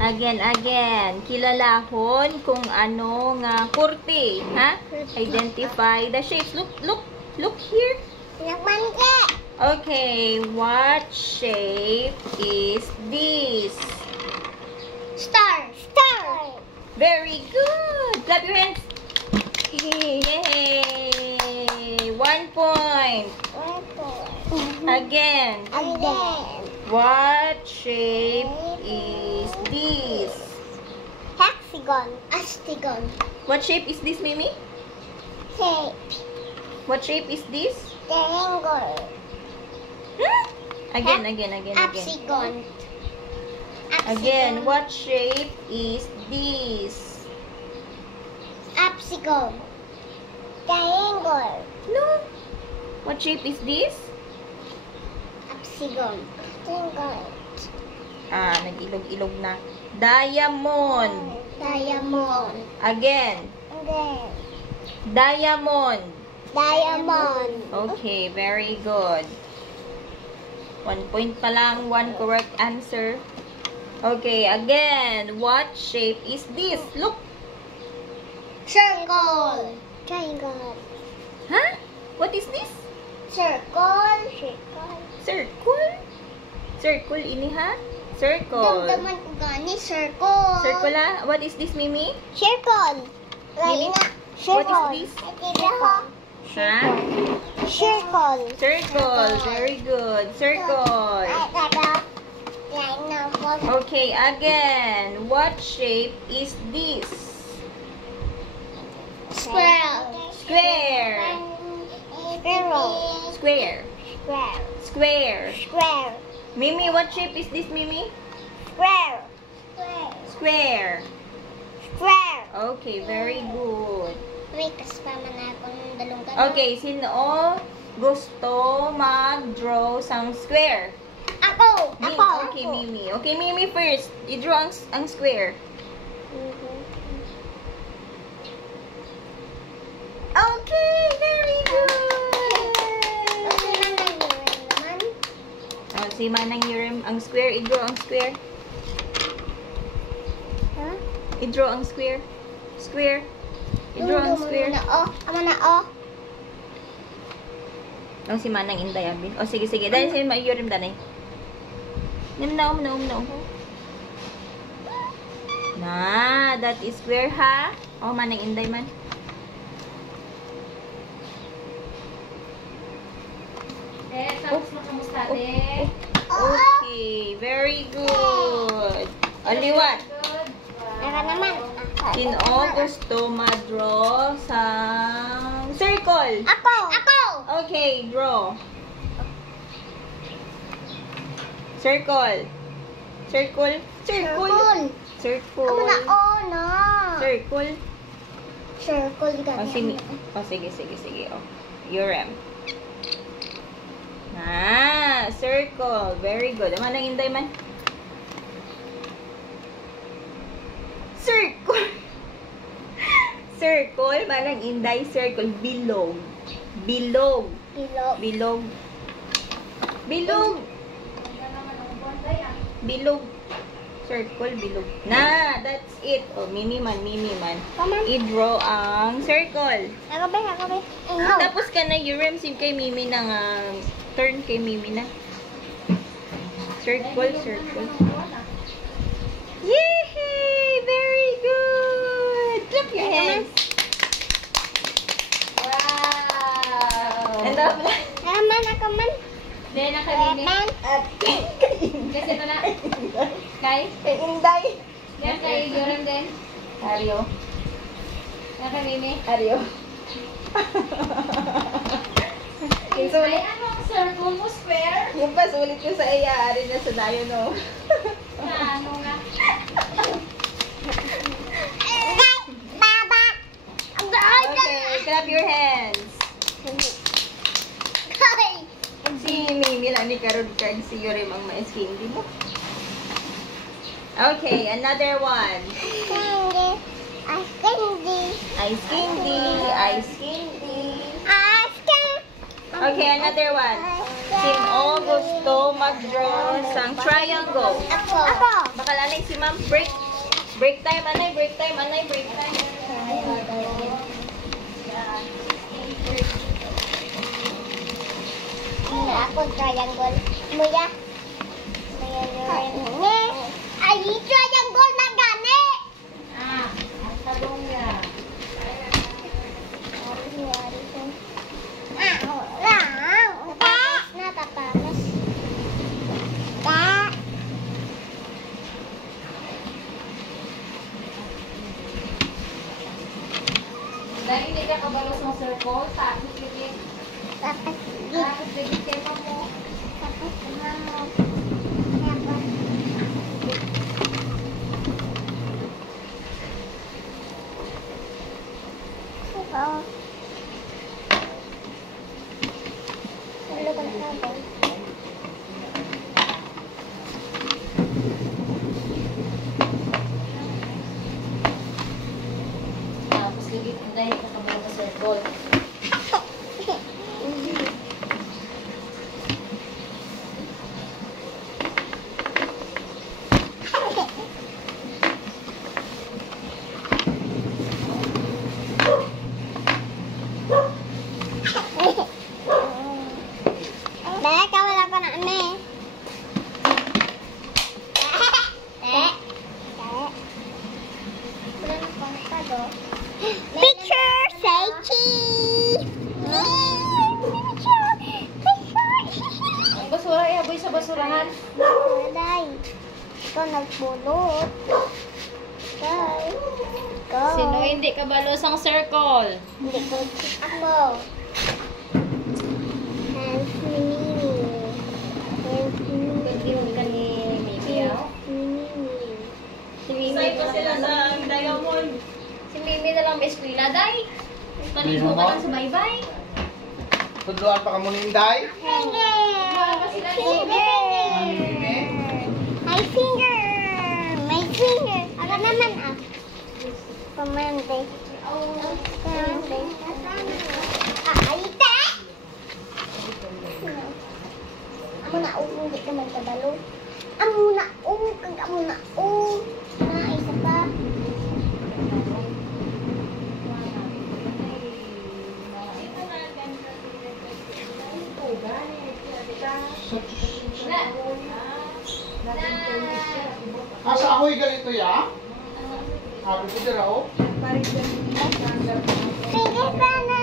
Again. Kilalahon kung ano nga kurti. Ha? Identify the shapes. Look here. Okay, what shape is this? Star. Very good. Clap your hands. Yay! 1 point. Again. What shape is this? Hexagon. What shape is this, Mimi? Shape. What shape is this? Triangle. Again. Hexagon. Again, what shape is this? Hexagon. Triangle. No. What shape is this? Hexagon. Triangle. Nag-ilog-ilog na. Diamond. Again. Diamond. Okay, very good. 1 point pa lang, 1 correct answer. Okay, again, what shape is this? Look. Triangle. Huh? What is this? Circle. Circle ini ha? Circle. Damdaman ko gani, circle. Circle ha? What is this, Mimi? Circle. Mimi? What is this? Ha? Circle. Very good. Circle. Okay, again. What shape is this? Square. Mimi, what shape is this, Mimi? Square. Okay, very good. Wait, kasi pa man akong dalong-dalong. Okay, sino gusto mag-draw sang square? Ako. Okay, Mimi. Okay, Mimi first. I-draw ang square. Okay, very good. Si Manang Yurim, ang square. I-draw ang square. I-draw ang square. I-draw ang square. Si Manang Inday, Abin. Sige. Dahil si Yurim, danay. That is square, ha? Manang Inday man. Okay, very good. Liwat. Sino gusto ma-draw sa circle? Ako. Okay, draw. Circle. Circle. Sige. Yurim. Circle. Very good. Manang Inday man. Circle. Manang Inday, circle. Bilog. Circle, bilog. That's it. Mimi man. I-draw ang circle. Ako ba? Tapos ka na, Yurim, sim kay Mimi ng turn kay Mimi na. Circle. Yay! Very good! Clap your hands. Wow! And up. Ako man. Then, nakalini. Kasi ito na. Kay Inday. Yan, kay Yurim din. Ario. Nakalini. Ario. Ay, anong circle mo? Square? Yung pasulit ko sa iya, ari na sa dayo, no? Ano nga? Okay, clap your hands. Si Mimi lang ni Karod Card, si Yurim ang ma-skin, di ba? Okay, another one. Ice candy. Okay, another one. Sino gusto mag-draw sang triangle? Ako. makalanay si ma'am. Break. Break time, anay. Break time, anay. Break time. Ako triangle. Muya. Ay, triangle na gani. Ah, ang talong niya. Natapamas. Ta. Dahil hindi ka kabalos ng circle, tapos ligit. Tapos Tapos ligit kay mo. tapos mamo. Oh. Ano ba na ba? Tapos ligit dahil ka kabalos ng circle. Beka, wala pa na ame. Picture, say cheese. Ang basura, ihaboy sa basurahan. Day. Ikaw nagbulot. Day. Go. Sino hindi kabalos ang circle? Hindi ko. Ako. Hands me. Hands me. Pag-iwan ka ni Mimi, ah. Si Mimi Isay pa na sila lang. sa diamond. Si Mimi na lang may eskwela, day. Paligo ka lang sa baybay. Tudloan pa ka muna yung day. Finger. My finger. My finger. Ako naman ah. Pamante. Pamante. Ay, ta! Amo na hindi ka magkabalo. Amo na kag amo na na isa pa. Asa ahoy ganito ya? Habi ko dira oh. Sige pa na